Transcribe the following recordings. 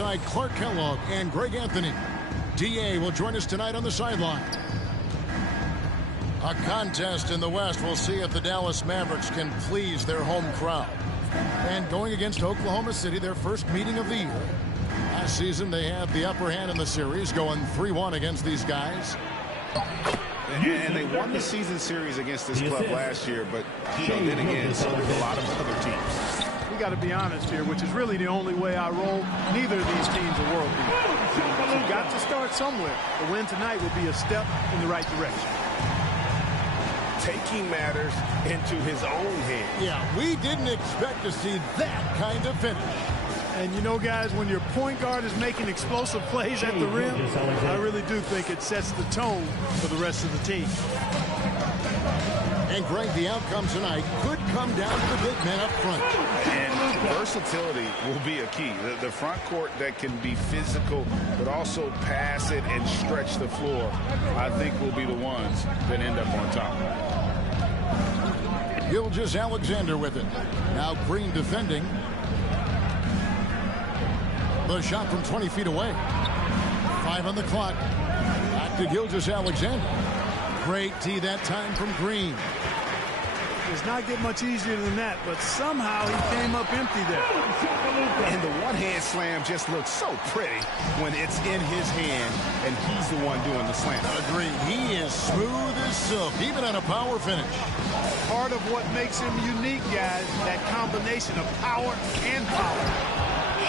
alongside Clark Kellogg and Greg Anthony. DA will join us tonight on the sideline. A contest in the West. We'll see if the Dallas Mavericks can please their home crowd. And going against Oklahoma City, their first meeting of the year. Last season, they had the upper hand in the series, going 3-1 against these guys. And they won the season series against this club last year, but then again, so did a lot of other teams. We got to be honest here, which is really the only way I roll. Neither of these teams are world beaters. You've got to start somewhere. The win tonight will be a step in the right direction. Taking matters into his own hands. Yeah, we didn't expect to see that kind of finish. And you know, guys, when your point guard is making explosive plays at the rim, I really do think it sets the tone for the rest of the team. And Greg, the outcome tonight could come down to the big men up front. And versatility will be a key. The front court that can be physical, but also pass it and stretch the floor, I think will be the ones that end up on top. Gilgeous-Alexander with it. Now Green defending. The shot from 20 feet away. 5 on the clock. Back to Gilgeous-Alexander. Great tee that time from Green. Does not get much easier than that, but somehow he came up empty there. And the one-hand slam just looks so pretty when it's in his hand, and he's the one doing the slam. Agreed. He is smooth as silk, even on a power finish. Part of what makes him unique, guys, that combination of power and power.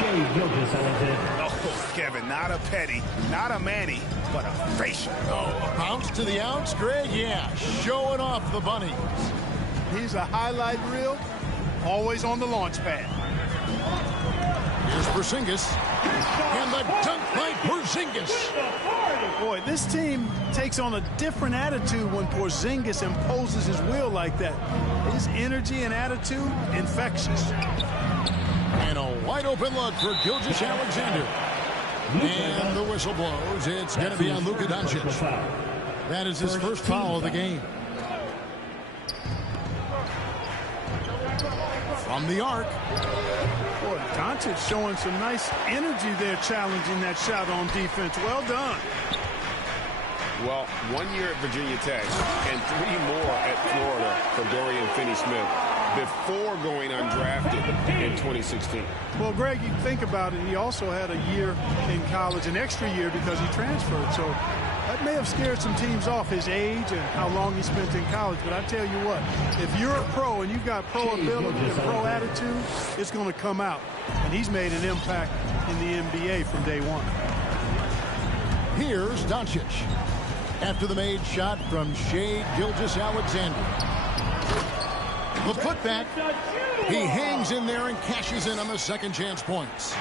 Oh, Kevin, not a petty, not a Manny, but a facial. Oh, a bounce to the outs, Greg? Yeah, showing off the bunny. He's a highlight reel, always on the launch pad. Here's Porzingis. And the dunk by Porzingis. Boy, this team takes on a different attitude when Porzingis imposes his will like that. His energy and attitude, infectious. And a wide open look for Gilgeous-Alexander. And the whistle blows. It's going to be on Luka Doncic. That is his first foul of the game. From the arc. Boy, Doncic showing some nice energy there, challenging that shot on defense. Well done. Well, 1 year at Virginia Tech and 3 more at Florida for Dorian Finney-Smith before going undrafted in 2016. Well, Greg, you think about it, he also had a year in college, an extra year because he transferred. So that may have scared some teams off, his age and how long he spent in college. But I tell you what, if you're a pro and you've got pro ability and pro attitude, it's going to come out. And he's made an impact in the NBA from day one. Here's Doncic. After the made shot from Shai Gilgeous-Alexander. The putback. He hangs in there and cashes in on the second chance points.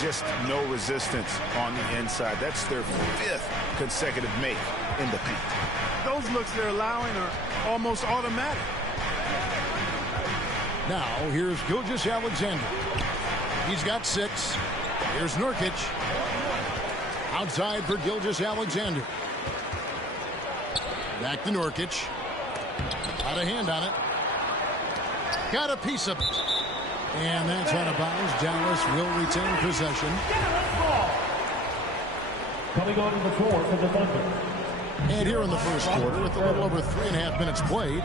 Just no resistance on the inside. That's their 5th consecutive make in the paint. Those looks they're allowing are almost automatic. Now, here's Gilgeous-Alexander. He's got 6. Here's Nurkic. Outside for Gilgeous-Alexander. Back to Nurkic. Got a hand on it. Got a piece of it. And that's out of bounds. Dallas will retain possession. Coming onto the floor for the Thunder. And here in the first quarter, with a little over 3.5 minutes played.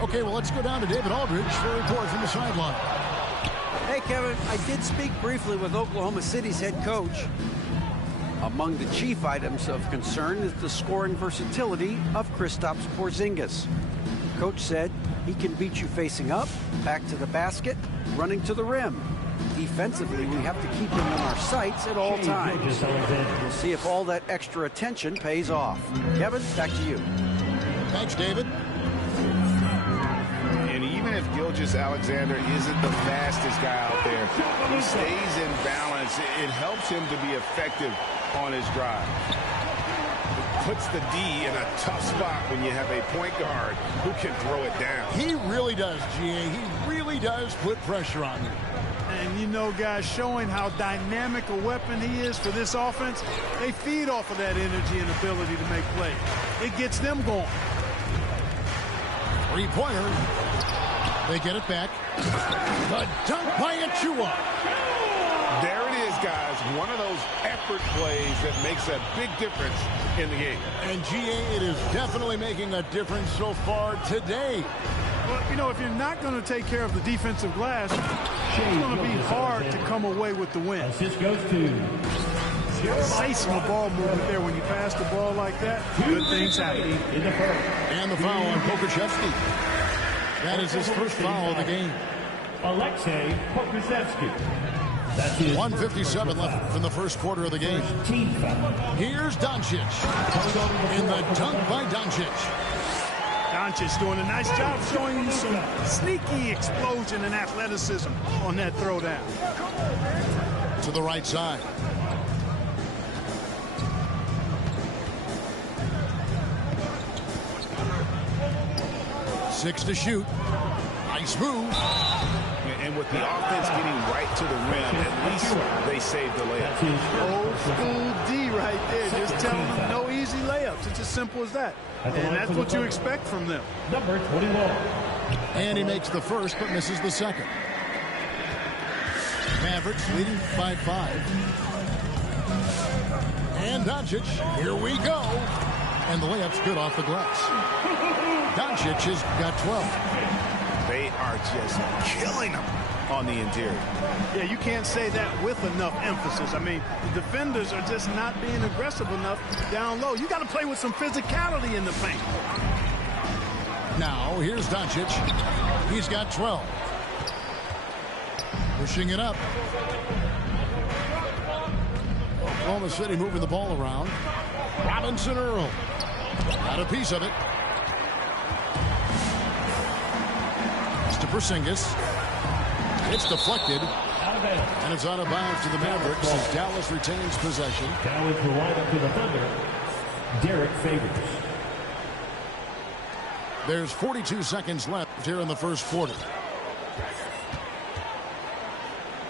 Okay, well, let's go down to David Aldridge for a report from the sideline. Hey, Kevin, I did speak briefly with Oklahoma City's head coach. Among the chief items of concern is the scoring versatility of Kristaps Porzingis. Coach said he can beat you facing up, back to the basket, running to the rim. Defensively, we have to keep him in our sights at all times. We'll see if all that extra attention pays off. Kevin, back to you. Thanks, David. And even if Gilgeous-Alexander isn't the fastest guy out there, he stays in balance. It helps him to be effective on his drive. It puts the D in a tough spot when you have a point guard who can throw it down. He really does, GA. He really does put pressure on him. And you know, guys, showing how dynamic a weapon he is for this offense, they feed off of that energy and ability to make plays. It gets them going. Three-pointer. They get it back. The dunk by Achua. There it is, guys. One of those effort plays that makes a big difference in the game. And GA, it is definitely making a difference so far today. Well, you know, if you're not going to take care of the defensive glass, it's going to be hard to come away with the win. Assist goes to Sensational ball movement there. When you pass the ball like that, good things happen. in the first. And the foul on Pokashevsky. That is his first foul of the game. Alexei Pokashevsky. That's his 1:57 left from the first quarter of the game. team foul. Here's Doncic. In the dunk by Doncic. Doncic doing a nice job showing you some sneaky explosion and athleticism on that throwdown. To the right side. 6 to shoot. Nice move. And with the offense getting right to the rim, at least they saved the layup. Old school D right there. Just telling them no easy layups. It's as simple as that. And that's what you expect from them. Number 21. And he makes the first but misses the second. Mavericks leading by 5. And Doncic, here we go. And the layup's good off the glass. Doncic has got 12. They are just killing them on the interior. Yeah, you can't say that with enough emphasis. I mean, the defenders are just not being aggressive enough down low. You got to play with some physicality in the paint. Now, here's Doncic. He's got 12. Pushing it up. Oklahoma City moving the ball around. Robinson Earl. Got a piece of it. It's to Porzingis. It's deflected. And it's out of bounds to the Mavericks as Dallas retains possession. Now is the lineup to the Thunder. Derek Favors. There's 42 seconds left here in the first quarter.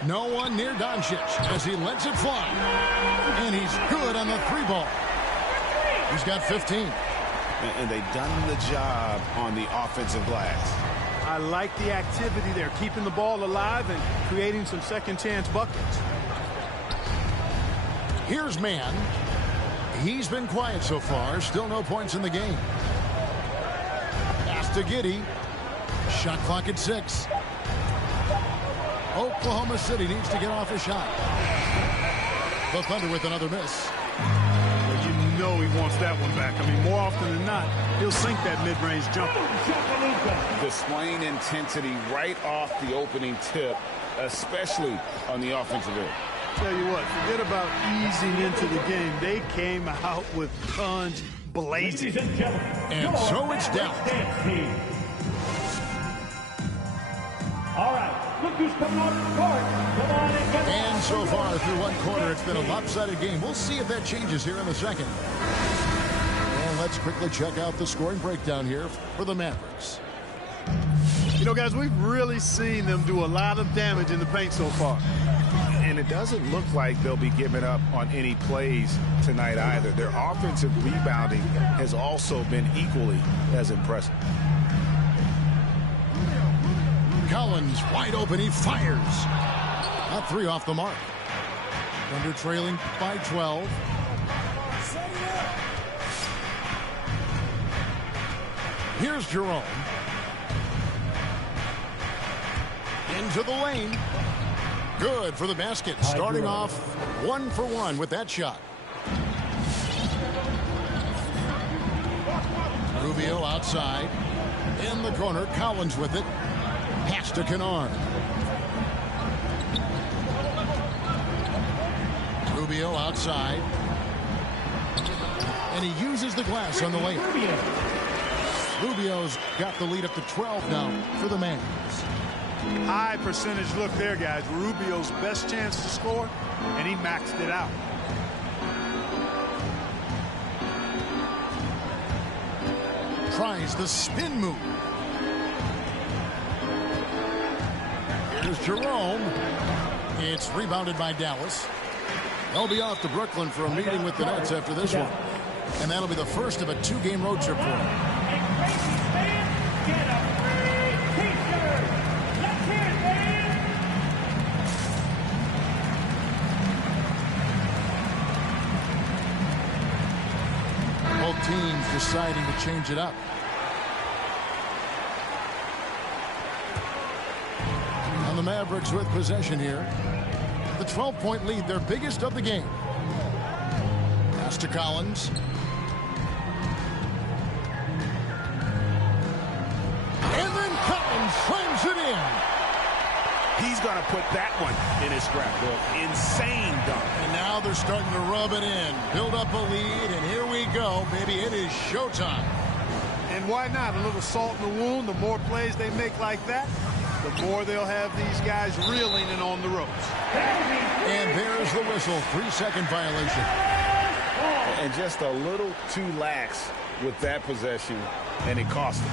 No one near Doncic as he lets it fly. And he's good on the 3-ball. He's got 15. And they've done the job on the offensive glass. I like the activity there, keeping the ball alive and creating some second chance buckets. Here's Mann. He's been quiet so far. Still no points in the game. Pass to Giddey. Shot clock at 6. Oklahoma City needs to get off a shot. The Thunder with another miss. Well, you know he wants that one back. I mean, more often than not, he'll sink that mid-range jumper. Displaying intensity right off the opening tip, especially on the offensive end. Tell you what, forget about easing into the game. They came out with guns blazing. And so it's down. All right, look who's coming on the court. Come on and get And so far through one quarter, it's been a lopsided game. We'll see if that changes here in the second. And let's quickly check out the scoring breakdown here for the Mavericks. You know, guys, we've really seen them do a lot of damage in the paint so far. And it doesn't look like they'll be giving up on any plays tonight either. Their offensive rebounding has also been equally as impressive. Collins wide open. He fires. Not 3 off the mark. Thunder trailing by 12. Here's Jerome. Into the lane. Good for the basket. Starting off 1 for 1 with that shot. Rubio outside. In the corner. Collins with it. Pass to Kennard. Rubio outside. And he uses the glass on the layup. Rubio's got the lead up to 12 now for the Mavs. High percentage look there, guys. Rubio's best chance to score, and he maxed it out. Tries the spin move. Here's Jerome. It's rebounded by Dallas. They'll be off to Brooklyn for a meeting with the Nets after this one. And that'll be the first of a 2-game road trip for them. teams deciding to change it up. And the Mavericks with possession here. The 12-point lead, their biggest of the game. Pass to Collins. And then Collins slams it in. He's going to put that one in his scrapbook. Insane dunk. And now they're starting to rub it in. Build up a lead, and here we go, baby. It is showtime. And why not? A little salt in the wound. The more plays they make like that, the more they'll have these guys reeling and on the ropes. And there's the whistle. 3-second violation. And just a little too lax with that possession, and it cost them.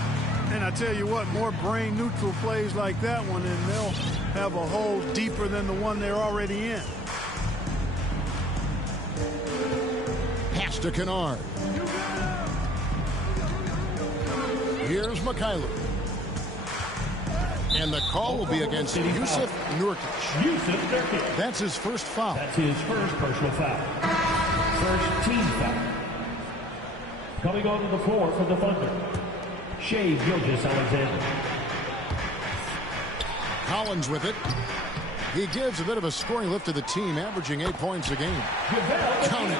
And I tell you what, more brain-neutral plays like that one, and they'll have a hole deeper than the one they're already in. Pass to Kennard. Here's Mikhailuk. And the call will be against Yusuf Nurkic. That's his first foul. That's his first personal foul. First team foul. Coming onto the floor for the Thunder, Shai Gilgeous-Alexander. Collins with it. He gives a bit of a scoring lift to the team, averaging 8 points a game. Count it.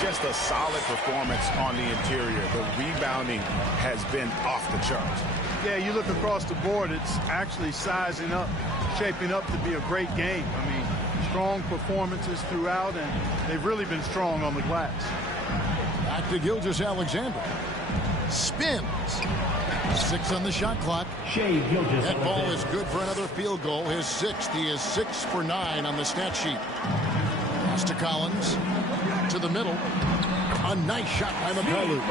Just a solid performance on the interior. The rebounding has been off the charts. Yeah, you look across the board, it's actually sizing up, shaping up to be a great game. I mean, strong performances throughout, and they've really been strong on the glass. Back to Gilgeous-Alexander. Spins. 6 on the shot clock. Shai Gilgeous-Alexander. That ball is good for another field goal. His 6th. He is 6 for 9 on the stat sheet. Pass to Collins. To the middle. A nice shot by Mikhailuk.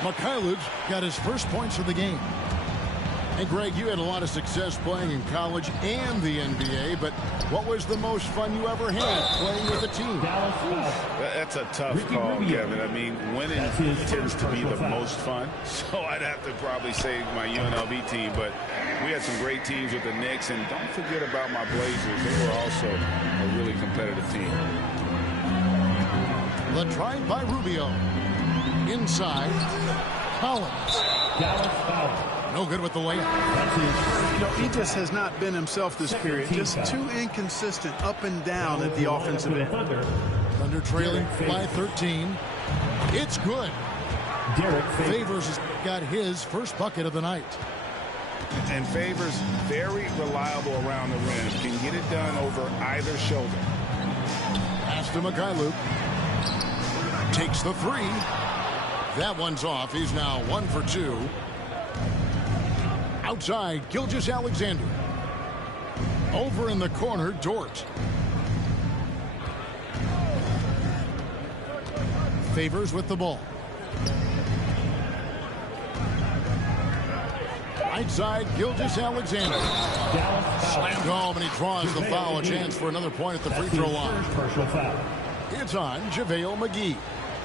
Mikhailuk got his first points of the game. And Greg, you had a lot of success playing in college and the NBA, but what was the most fun you ever had playing with a team? That's a tough call, Kevin. I mean, winning tends to be the most fun, so I'd have to probably say my UNLV team, but we had some great teams with the Knicks, and don't forget about my Blazers. They were also a really competitive team. The drive by Rubio. Inside, Collins. No good with the layup. You know, he just has not been himself this period. Just too inconsistent up and down at the offensive end. Thunder trailing by 13. It's good. Favors has got his first bucket of the night. And Favors very reliable around the rim. Can get it done over either shoulder. Pass to Mikhailuk. Takes the 3. That one's off. He's now 1 for 2. Outside, Gilgeous-Alexander. Over in the corner, Dort. Favors with the ball. Right side, Gilgeous-Alexander. Slammed home, and he draws the foul. A chance for another point at the free throw line. It's on JaVale McGee.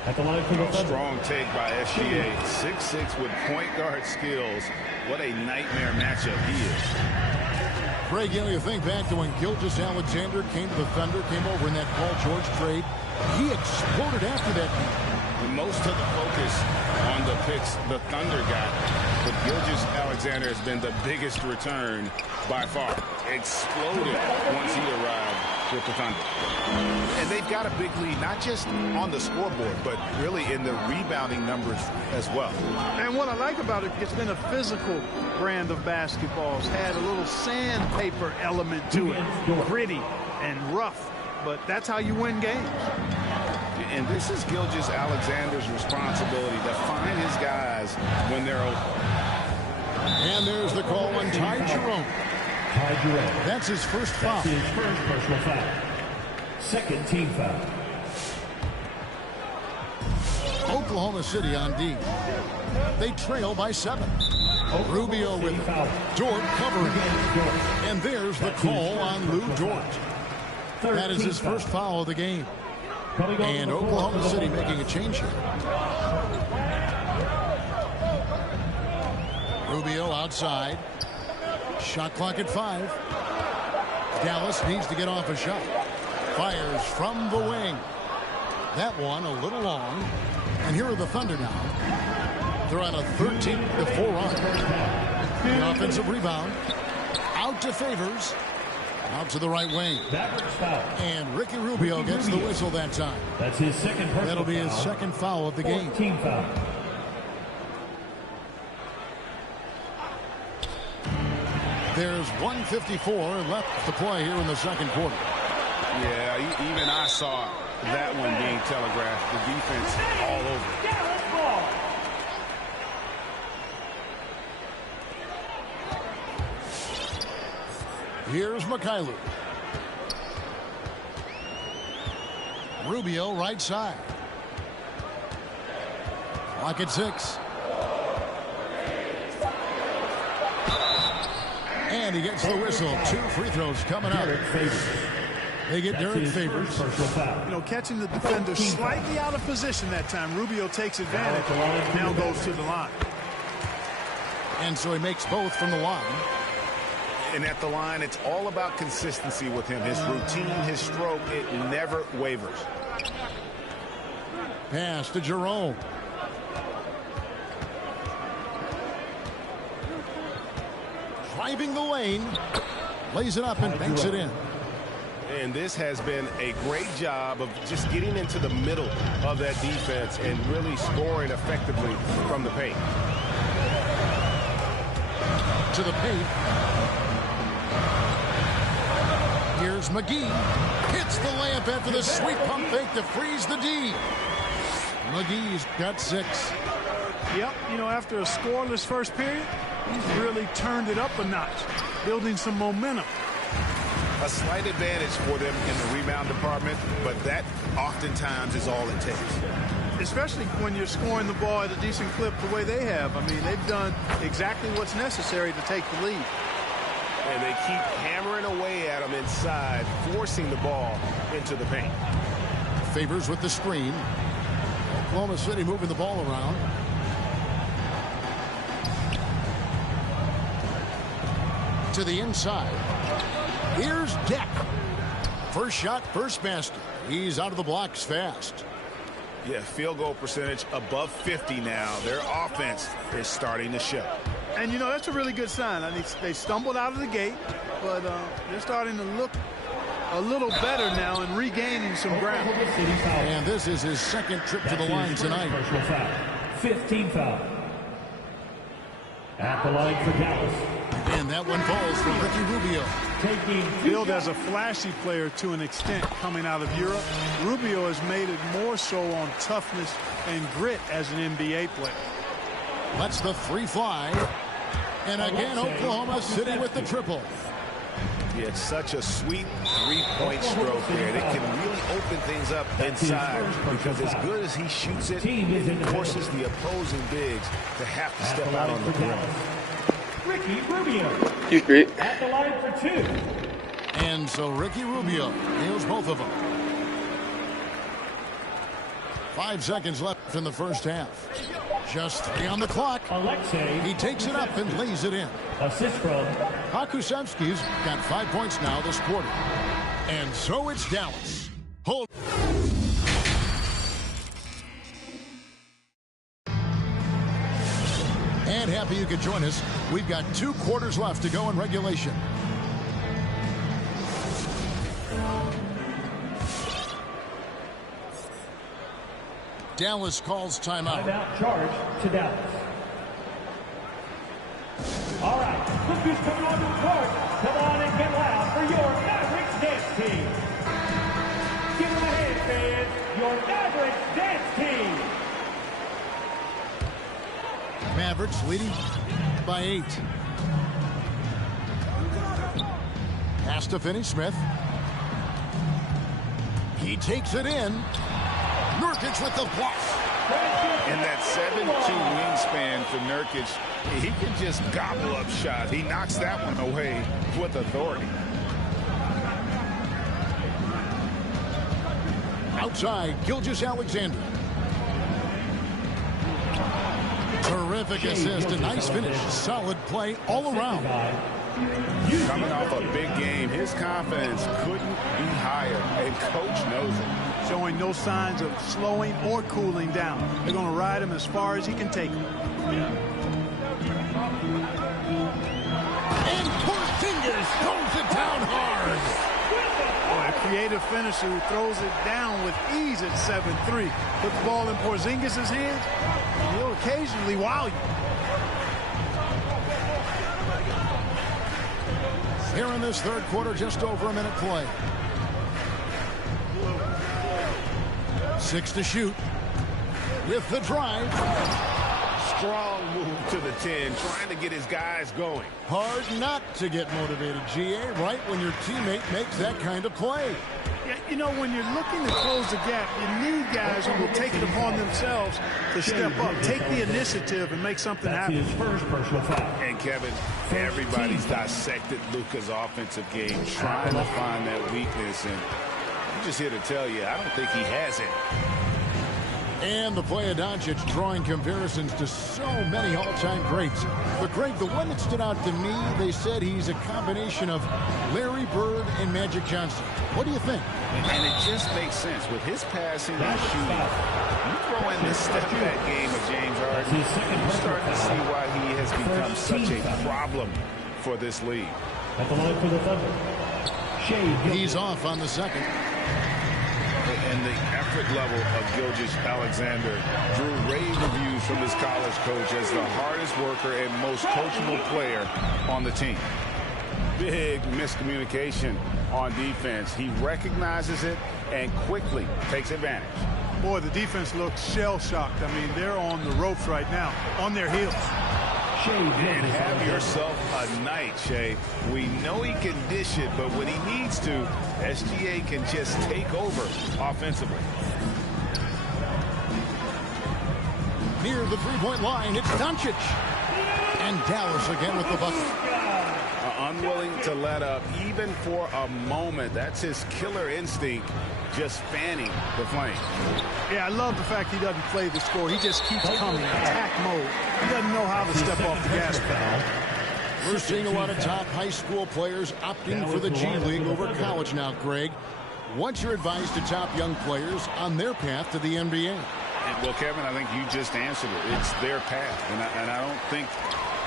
At the line for the Thunder. Strong take by SGA. 6'6" with point guard skills. What a nightmare matchup he is. Greg, you think back to when Gilgeous-Alexander came to the Thunder, came over in that Paul George trade. He exploded after that. Most of the focus on the picks the Thunder got, but Gilgeous-Alexander has been the biggest return by far. Exploded once he arrived with the Thunder. And they've got a big lead, not just on the scoreboard, but really in the rebounding numbers as well. And what I like about it, it's been a physical brand of basketball. It's had a little sandpaper element to it. Gritty and rough, but that's how you win games. And this is Gilgeous-Alexander's responsibility to find his guys when they're open. And there's the call on Ty Jerome. That's his first foul. That's his first personal foul. Second team foul. Oklahoma City on D. They trail by 7. Rubio with Dort covering. And there's the call on Lou Dort. That is his first foul of the game. And Oklahoma City making a change here. Rubio outside. Shot clock at 5. Dallas needs to get off a shot. Fires from the wing. That one a little long. And here are the Thunder now. They're on a 13-4 run. The offensive rebound. Out to Favors. Out to the right wing. And Ricky Rubio gets the whistle that time. That's his second personal foul. That'll be his second foul of the game. Team foul. There's 1:54 left to play here in the second quarter. Yeah, even I saw that one being telegraphed. The defense all over. Here's Mikhailuk. Rubio right side. Clock at 6. And he gets the whistle. 2 free throws coming up. They get Derek Favors. You know, catching the defender slightly out of position that time. Rubio takes advantage and now goes to the line. And so he makes both from the line. And at the line, it's all about consistency with him. His routine, his stroke, it never wavers. Pass to Jerome. Driving the lane. Lays it up and banks it in. And this has been a great job of just getting into the middle of that defense and really scoring effectively from the paint. To the paint. Here's McGee. Hits the layup after the sweet pump fake to freeze the D. McGee's got 6. Yep, you know, after a scoreless first period, he's really turned it up a notch, building some momentum. A slight advantage for them in the rebound department, but that oftentimes is all it takes. Especially when you're scoring the ball at a decent clip the way they have. I mean, they've done exactly what's necessary to take the lead. And they keep hammering away at them inside, forcing the ball into the paint. Favors with the screen. Oklahoma City moving the ball around. To the inside. Here's Deck. First shot, first basket. He's out of the blocks fast. Yeah, field goal percentage above 50 now. Their offense is starting to show. And, you know, that's a really good sign. I mean, they stumbled out of the gate, but they're starting to look a little better now and regaining some ground. And this is his second trip to the line tonight. 15 foul. At the line for Dallas. And that one falls for Ricky Rubio. Billed as a flashy player to an extent coming out of Europe, Rubio has made it more so on toughness and grit as an NBA player. Lets the 3 fly. And again, Oklahoma City with the triple. Yeah, it's such a sweet 3-point stroke there. It can really open things up inside because as good as he shoots it, it forces the opposing bigs to have to step out on the perimeter. Ricky Rubio. He's great. At the line for 2. And so Ricky Rubio nails both of them. 5 seconds left in the first half. Just 3 on the clock. Alexei. He takes it up and lays it in. Assist from Hakusevsky's got 5 points now this quarter. And so it's Dallas. Hold. And happy you could join us. We've got 2 quarters left to go in regulation. Dallas calls timeout. Timeout charge to Dallas. All right, look who's coming on the court. Come on and get loud for your Mavericks dance team. Give them a hand, fans. Your Mavericks dance team. Mavericks leading by 8. Pass to Finney-Smith. He takes it in. Nurkic with the block. And that 7'2" wingspan for Nurkic, he can just gobble up shots. He knocks that one away with authority. Outside, Gilgeous-Alexander. Terrific assist, a nice finish. Solid play all around. Coming off a big game, his confidence couldn't be higher, and coach knows it. showing no signs of slowing or cooling down. They're going to ride him as far as he can take him. And Porzingis throws it down hard. Boy, a creative finisher who throws it down with ease at 7-3. Put the ball in Porzingis' hands, and he'll occasionally wow you. Here in this third quarter, just over a minute play. 6 to shoot. With the drive. Strong move to the 10, trying to get his guys going. Hard not to get motivated, GA, right when your teammate makes that kind of play. Yeah, you know, when you're looking to close the gap, you need guys who will take it upon themselves to step up, take the initiative, and make something happen. His first personal foul. And Kevin, everybody's dissected Luka's offensive game, trying to find that weakness, and I'm just here to tell you, I don't think he has it. And the play of Doncic drawing comparisons to so many all-time greats. But, Greg, the one that stood out to me, they said he's a combination of Larry Bird and Magic Johnson. What do you think? And it just makes sense. With his passing and shooting, you throw in the step-back game of James Harden, you're starting to see why he has become such a problem for this league. At the line for the Thunder, He's off on the second. And the effort level of Gilgeous-Alexander drew rave reviews from his college coach as the hardest worker and most coachable player on the team. Big miscommunication on defense. He recognizes it and quickly takes advantage. Boy, the defense looks shell-shocked. I mean, they're on the ropes right now, on their heels. And have yourself a night, Shea. We know he can dish it, but when he needs to, SGA can just take over offensively. Near the three-point line, it's Doncic. And Dallas again with the bucket. Unwilling to let up even for a moment. That's his killer instinct, just fanning the flame. Yeah, I love the fact he doesn't play the score. He just keeps coming, attack mode. He doesn't know how to step off the gas pedal. We're seeing a lot of top high school players opting for the G League over college now, Greg. What's your advice to top young players on their path to the NBA? Well, Kevin, I think you just answered it. It's their path, and I don't think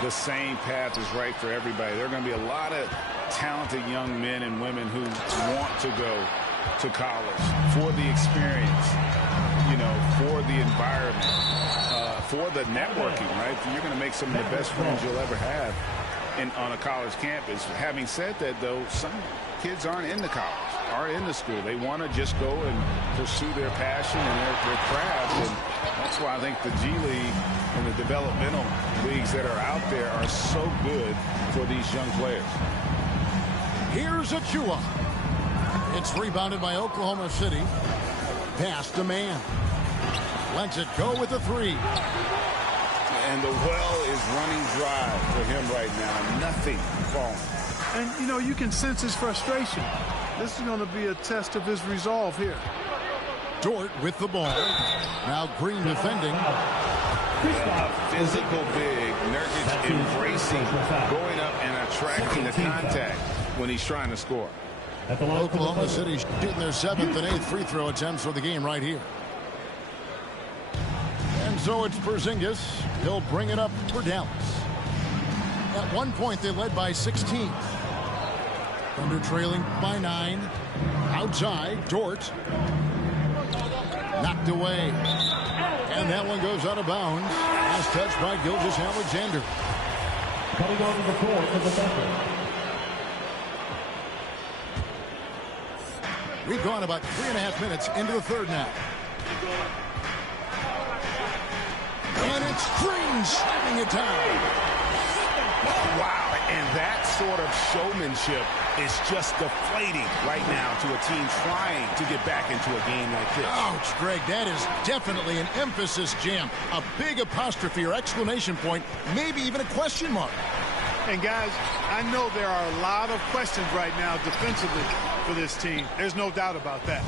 the same path is right for everybody. There are going to be a lot of talented young men and women who want to go to college for the experience, you know, for the environment, for the networking, right? You're going to make some of the best friends you'll ever have on a college campus. Having said that, though, some kids aren't in the college, aren't in the school. They want to just go and pursue their passion and their craft, and that's why I think the G League and the developmental leagues that are out there are so good for these young players. Here's Achua. It's rebounded by Oklahoma City. Pass to man. Lets it go with the three. And the well is running dry for him right now. Nothing falling. And, you know, you can sense his frustration. This is going to be a test of his resolve here. Dort with the ball. Now Green defending. Physical big. Nurkic embracing, going up and attracting the contact when he's trying to score. Oklahoma City shooting their 7th and 8th free throw attempts for the game right here. And so it's Porzingis. He'll bring it up for Dallas. At one point, they led by 16. Thunder trailing by 9. Outside, Dort. Knocked away. And that one goes out of bounds. Last touch by Gilgeous-Alexander. Coming onto the court for the Thunder. We've gone about 3.5 minutes into the third now. And it's Green slamming it down. Wow, and that sort of showmanship is just deflating right now to a team trying to get back into a game like this. Ouch, Greg, that is definitely an emphasis jam. A big apostrophe or exclamation point, maybe even a question mark. And, guys, I know there are a lot of questions right now defensively for this team. There's no doubt about that.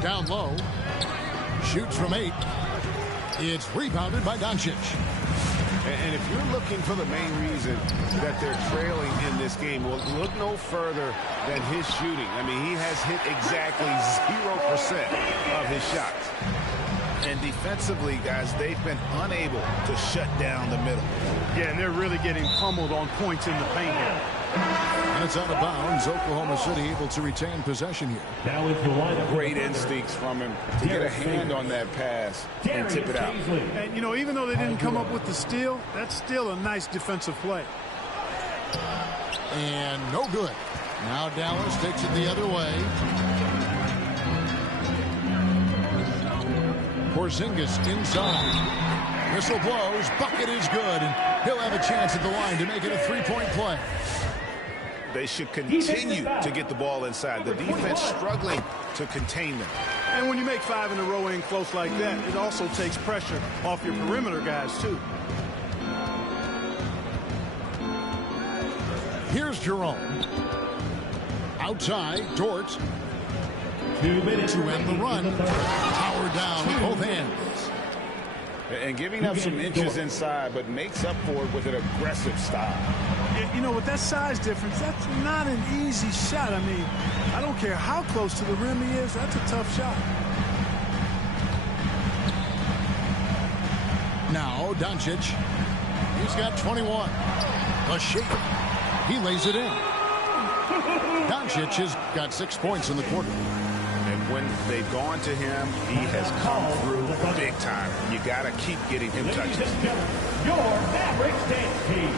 Down low. Shoots from 8. It's rebounded by Doncic. And if you're looking for the main reason that they're trailing in this game, well, look no further than his shooting. I mean, he has hit exactly 0% of his shots. And defensively, guys, they've been unable to shut down the middle. Yeah, and they're really getting pummeled on points in the paint here. And it's out of bounds. Oklahoma City able to retain possession here. Now into the lineup. Great instincts from him to get a hand on that pass and tip it out. And, you know, even though they didn't come up with the steal, that's still a nice defensive play. And no good. Now Dallas takes it the other way. Porzingis inside. Whistle blows. Bucket is good. And he'll have a chance at the line to make it a three-point play. They should continue to get the ball inside. The defense struggling to contain them. And when you make 5 in a row in close like that, it also takes pressure off your perimeter guys, too. Here's Jerome. Outside, Dort. 2 minutes To end the run. Power down with both hands. And giving up some inches inside, but makes up for it with an aggressive style. You know, with that size difference, that's not an easy shot. I mean, I don't care how close to the rim he is. That's a tough shot. Now, Doncic. He's got 21. A shaker. He lays it in. Doncic has got 6 points in the quarter. And when they've gone to him, he has come through big time. You got to keep getting him touches. Ladies and gentlemen, your Mavericks dance team.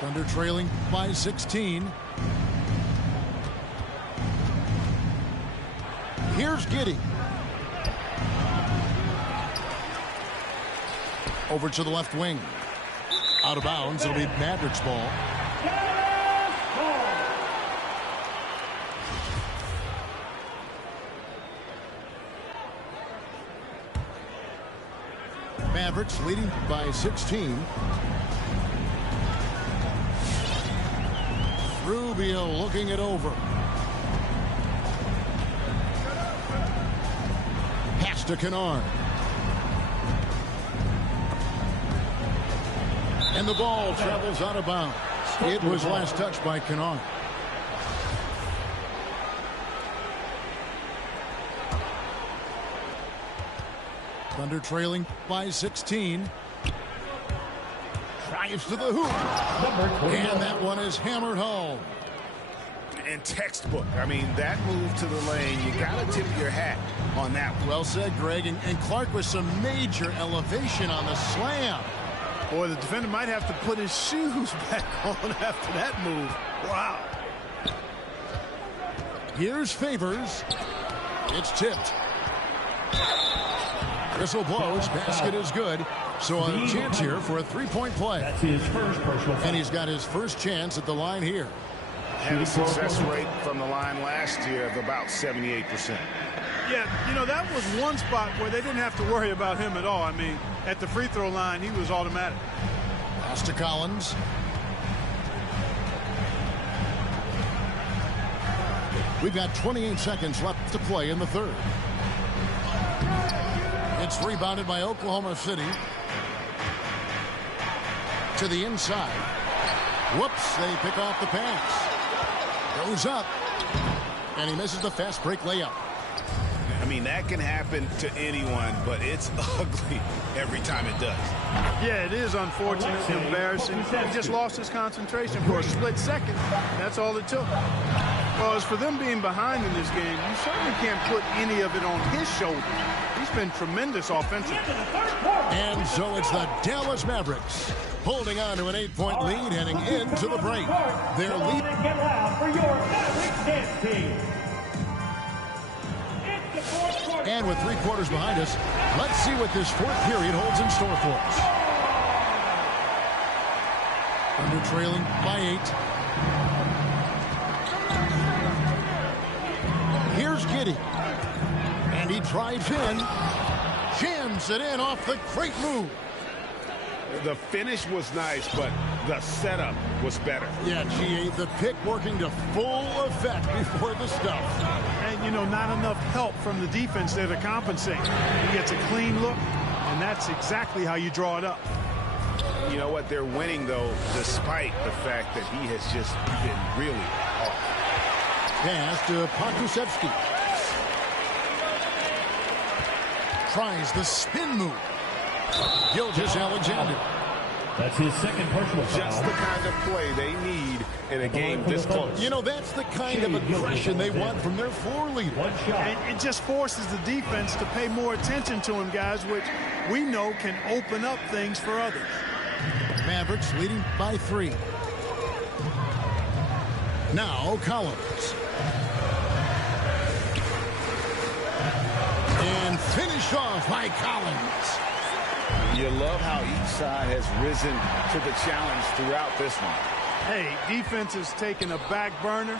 Thunder trailing by 16. Here's Giddey. Over to the left wing. Out of bounds. It'll be Mavericks ball. Mavericks leading by 16. Rubio looking it over. Pass to Kennard. And the ball travels out of bounds. It was last touched by Kennard. Thunder trailing by 16. Drives to the hoop. And that one is hammered home. And textbook. I mean, that move to the lane, you got to tip your hat on that one. Well said, Greg. And Clark with some major elevation on the slam. Boy, the defender might have to put his shoes back on after that move. Wow. Here's Favors. It's tipped. Whistle blows. Basket is good. So a chance here for a three-point play. That's his first personal foul. And he's got his first chance at the line here. Had a success rate from the line last year of about 78%. Yeah, you know, that was one spot where they didn't have to worry about him at all. I mean, at the free throw line, he was automatic. Pass to Collins. We've got 28 seconds left to play in the third. It's rebounded by Oklahoma City. To the inside. Whoops, they pick off the pass. Goes up. And he misses the fast break layup. I mean, that can happen to anyone, but it's ugly every time it does. Yeah, it is unfortunate and embarrassing. He just lost his concentration for a split second. That's all it took. Well, as for them being behind in this game, you certainly can't put any of it on his shoulders. He's been tremendous offensively. And so it's the Dallas Mavericks holding on to an 8-point lead heading into the break. Their lead. Get loud for your Mavericks dance team. And with 3 quarters behind us, let's see what this fourth period holds in store for us. Under trailing by 8. Here's Giddey. And he drives in. Jams it in off the great move. The finish was nice, but The setup was better. Yeah, GA, the pick working to full effect before the stuff. And, you know, not enough help from the defense there to compensate. He gets a clean look, and that's exactly how you draw it up. You know what? They're winning, though, despite the fact that he has just been really off. Pass to Pokusevski. Tries the spin move. Gilgeous-Alexander. That's his second personal foul. Just the kind of play they need in a game this close. You know, that's the kind of aggression they want from their floor leader. One shot. And it just forces the defense to pay more attention to him, guys, which we know can open up things for others. Mavericks leading by 3. Now Collins. And finished off by Collins. You love how each side has risen to the challenge throughout this one. Hey, defense is taking a back burner,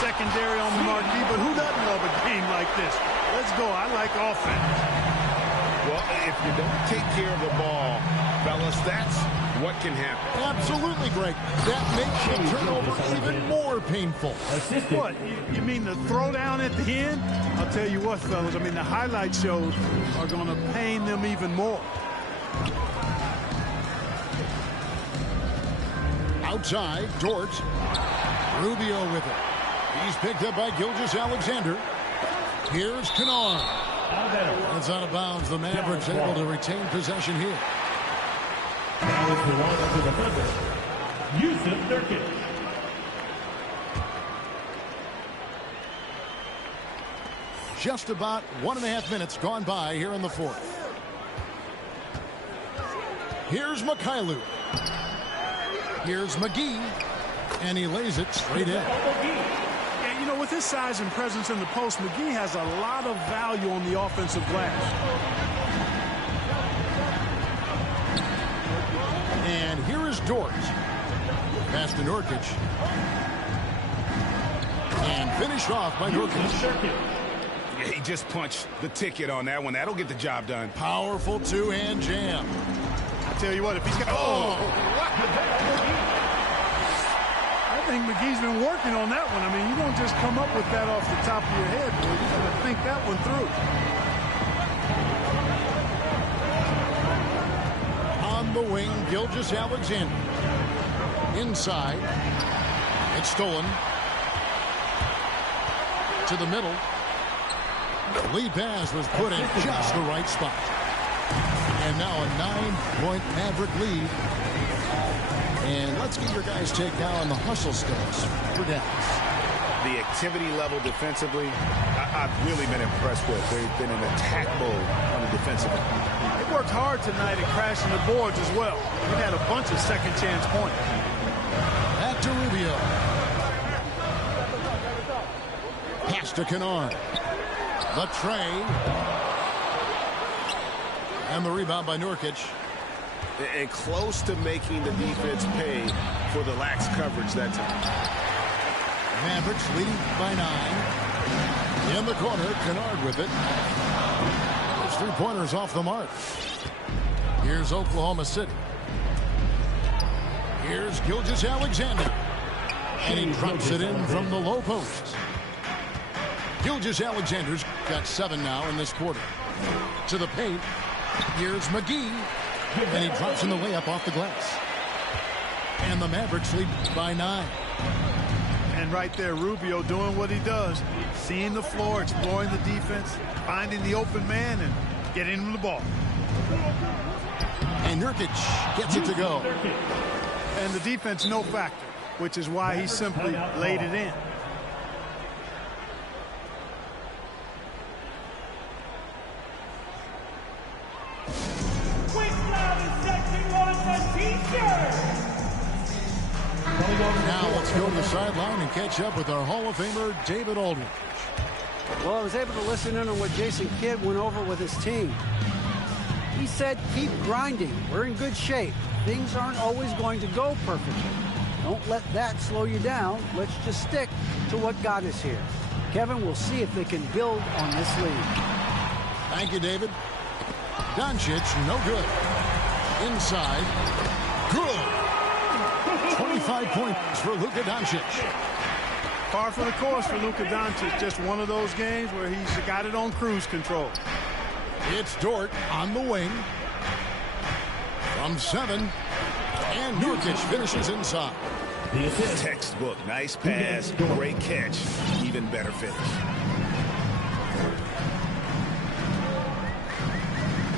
secondary on the marquee, but who doesn't love a game like this? Let's go. I like offense. Well, if you don't take care of the ball, fellas, that's what can happen. Absolutely, Greg. That makes the turnover even more painful. What, you mean the throwdown at the end? I'll tell you what, fellas, I mean, the highlight shows are going to pain them even more. Outside, Dort. Rubio with it. He's picked up by Gilgeous-Alexander. Here's Kennard. That's out of bounds. The Mavericks able to retain possession here. Now is the one to the defender, Yusuf Nurkic. Just about 1.5 minutes gone by here in the fourth. Here's Mikhailuk. Here's McGee. And he lays it straight in. Yeah, you know, with his size and presence in the post, McGee has a lot of value on the offensive glass. And here is Dort. Pass to Nurkic. And finished off by Nurkic. Yeah, he just punched the ticket on that one. That'll get the job done. Powerful two-hand jam. I tell you what, if he's got... Oh! I think McGee's been working on that one. I mean, you don't just come up with that off the top of your head, boy. You got to think that one through. On the wing, Gilgeous-Alexander. Inside. It's stolen. To the middle. The lead pass was put in just the right spot. And now a 9-point Maverick lead. And let's get your guys' take now on the hustle stats for Dallas. The activity level defensively, I've really been impressed with. They've been in attack mode on the defensive end. They worked hard tonight at crashing the boards as well. They had a bunch of second chance points. Back to Rubio. Pass to Kennard. The tray. And the rebound by Nurkic. And close to making the defense pay for the lax coverage that time. Mavericks leading by 9. In the corner, Kennard with it. Those 3-pointers off the mark. Here's Oklahoma City. Here's Gilgeous-Alexander. And he drops it in from the low post. Gilgeous-Alexander's got 7 now in this quarter. To the paint. Here's McGee. And he drops in the layup off the glass. And the Mavericks lead by 9. And right there, Rubio doing what he does. Seeing the floor, exploring the defense, finding the open man, and getting him the ball. And Nurkic gets it to go. And the defense, no factor, which is why he simply laid it in. Now let's go to the sideline and catch up with our Hall of Famer, David Aldridge. Well, I was able to listen in on what Jason Kidd went over with his team. He said, keep grinding. We're in good shape. Things aren't always going to go perfectly. Don't let that slow you down. Let's just stick to what got us here. Kevin, we'll see if they can build on this lead. Thank you, David. Doncic, no good. Inside, good. 25 points for Luka Doncic. Par for the course for Luka Doncic. Just one of those games where he's got it on cruise control. It's Dort on the wing. From 7. And Nurkic finishes inside. Textbook. Nice pass. Great catch. Even better finish.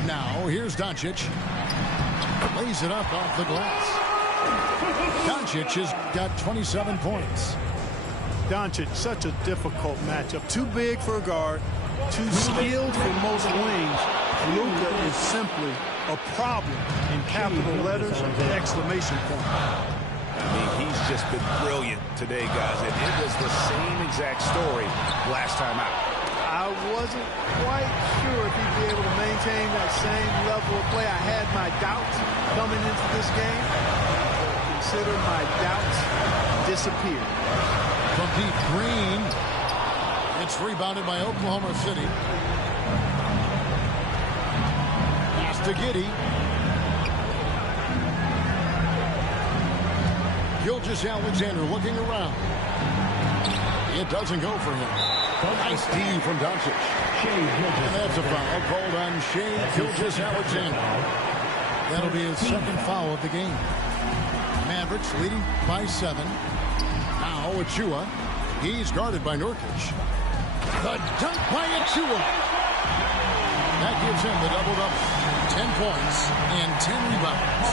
Now, here's Doncic. Lays it up off the glass. Doncic has got 27 points. Doncic, such a difficult matchup. Too big for a guard. Too skilled for most wings. Luka is simply a problem in capital letters, exclamation point. I mean, he's just been brilliant today, guys. And it was the same exact story last time out. I wasn't quite sure if he'd be able to maintain that same level of play. I had my doubts coming into this game. Consider my doubts disappeared. From deep Green. It's rebounded by Oklahoma City. Pass to Giddey. Gilgeous-Alexander looking around. It doesn't go for him. Nice D from Doncic. And that's a foul called on Shai Gilgeous-Alexander. That'll be his second foul of the game. Mavericks leading by 7. Now Achua. He's guarded by Nurkic. The dunk by Achua. That gives him the double-double. 10 points and 10 rebounds.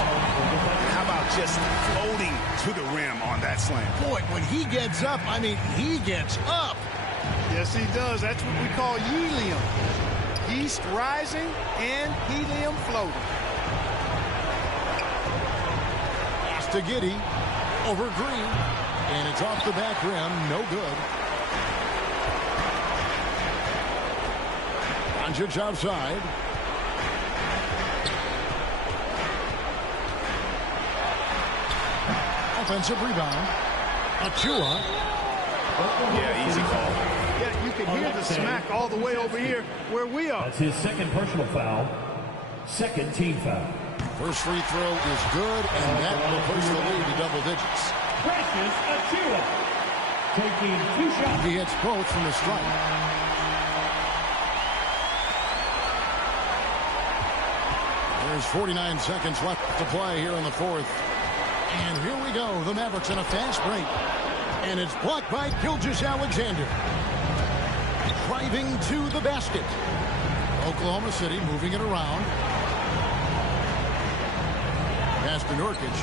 How about just floating to the rim on that slam? Boy, when he gets up, I mean, he gets up. Yes, he does. That's what we call helium. East rising and helium floating. Pass to Giddey. Over Green. And it's off the back rim. No good. Doncic outside. Offensive rebound. Achua. Yeah, easy call. Yeah, you can hear the smack all the way over here where we are. That's his second personal foul. Second team foul. First free throw is good, and that will push the lead to double digits. Precious Achua taking 2 shots. He hits both from the strike. There's 49 seconds left to play here in the 4th. And here we go. The Mavericks in a fast break. And it's blocked by Gilgeous-Alexander. Driving to the basket. Oklahoma City moving it around. Pass to Nurkic.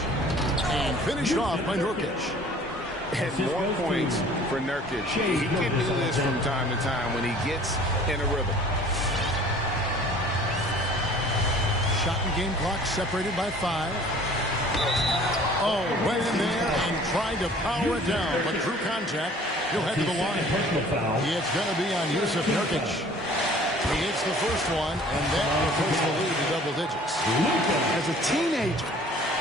And finished off by Nurkic. And more points for Nurkic. He can do this from time to time when he gets in a rhythm. Shot and game clock separated by 5. Oh, went in there and tried to power it down, but through contact, he'll head to the line. It's going to be on Yusuf Nurkic. He hits the first one, and that will push the lead to double digits. As a teenager,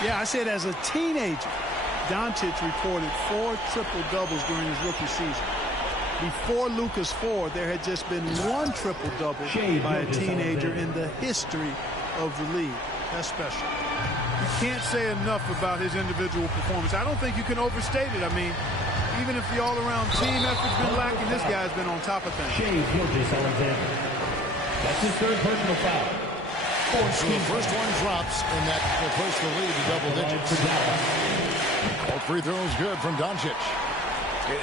yeah, I said as a teenager, Doncic recorded 4 triple-doubles during his rookie season. Before Luka's 4, there had just been 1 triple-double by a teenager in the history of the league. That's special. You can't say enough about his individual performance. I don't think you can overstate it. I mean, even if the all-around team effort's been lacking, this guy's been on top of things. Shai Gilgeous-Alexander. That's his third personal foul. So the first one drops, and that will push the lead to double digits. All free throws good from Doncic.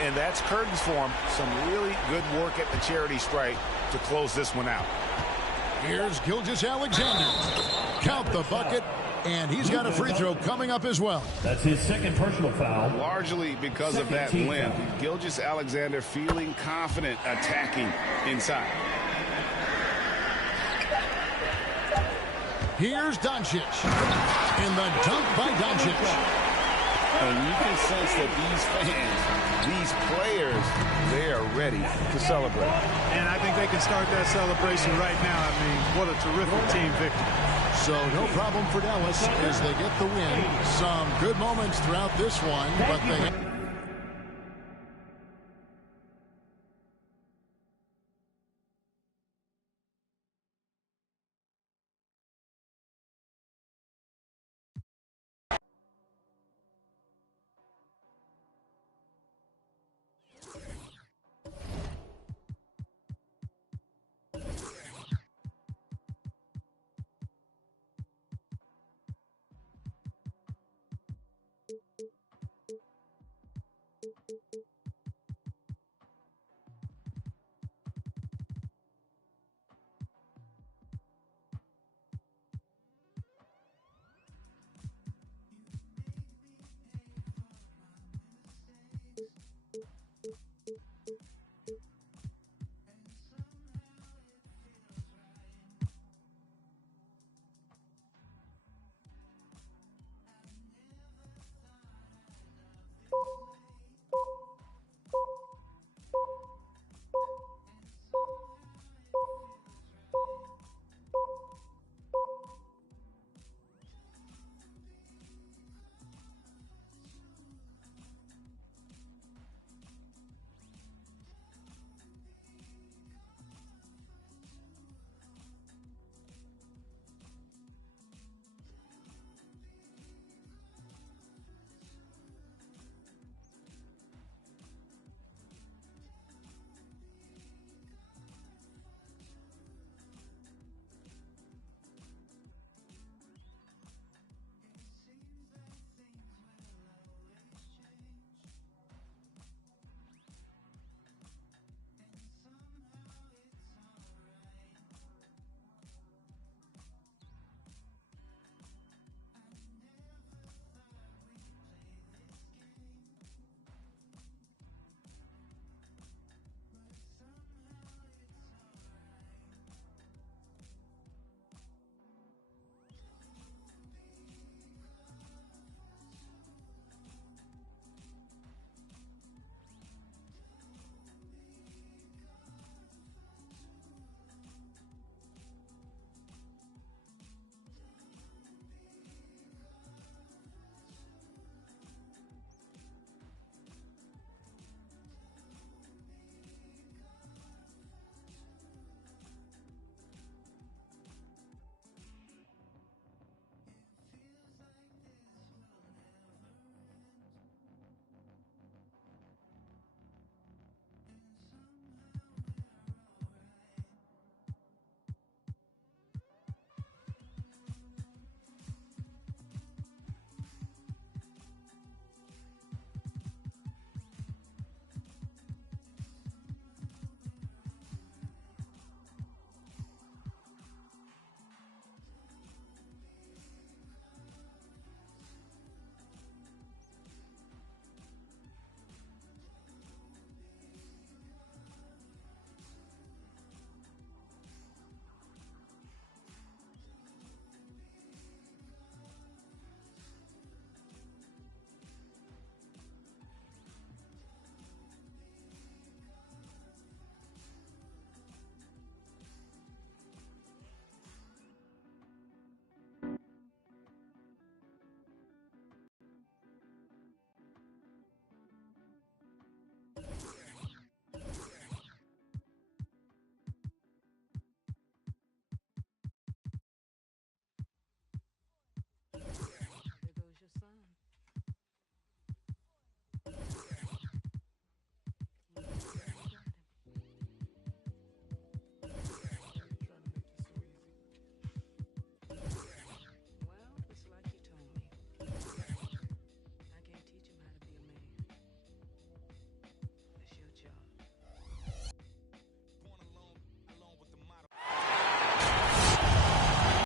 And that's curtains for him. Some really good work at the charity stripe to close this one out. Here's Gilgeous-Alexander. Count the bucket, and he's got a free throw coming up as well. That's his second personal foul. Largely because of that limp. Gilgeous-Alexander feeling confident attacking inside. Here's Doncic. And the dunk by Doncic. And you can sense that these fans, these players, they are ready to celebrate. And I think they can start that celebration right now. I mean, what a terrific team victory. So no problem for Dallas as they get the win. Some good moments throughout this one, but they...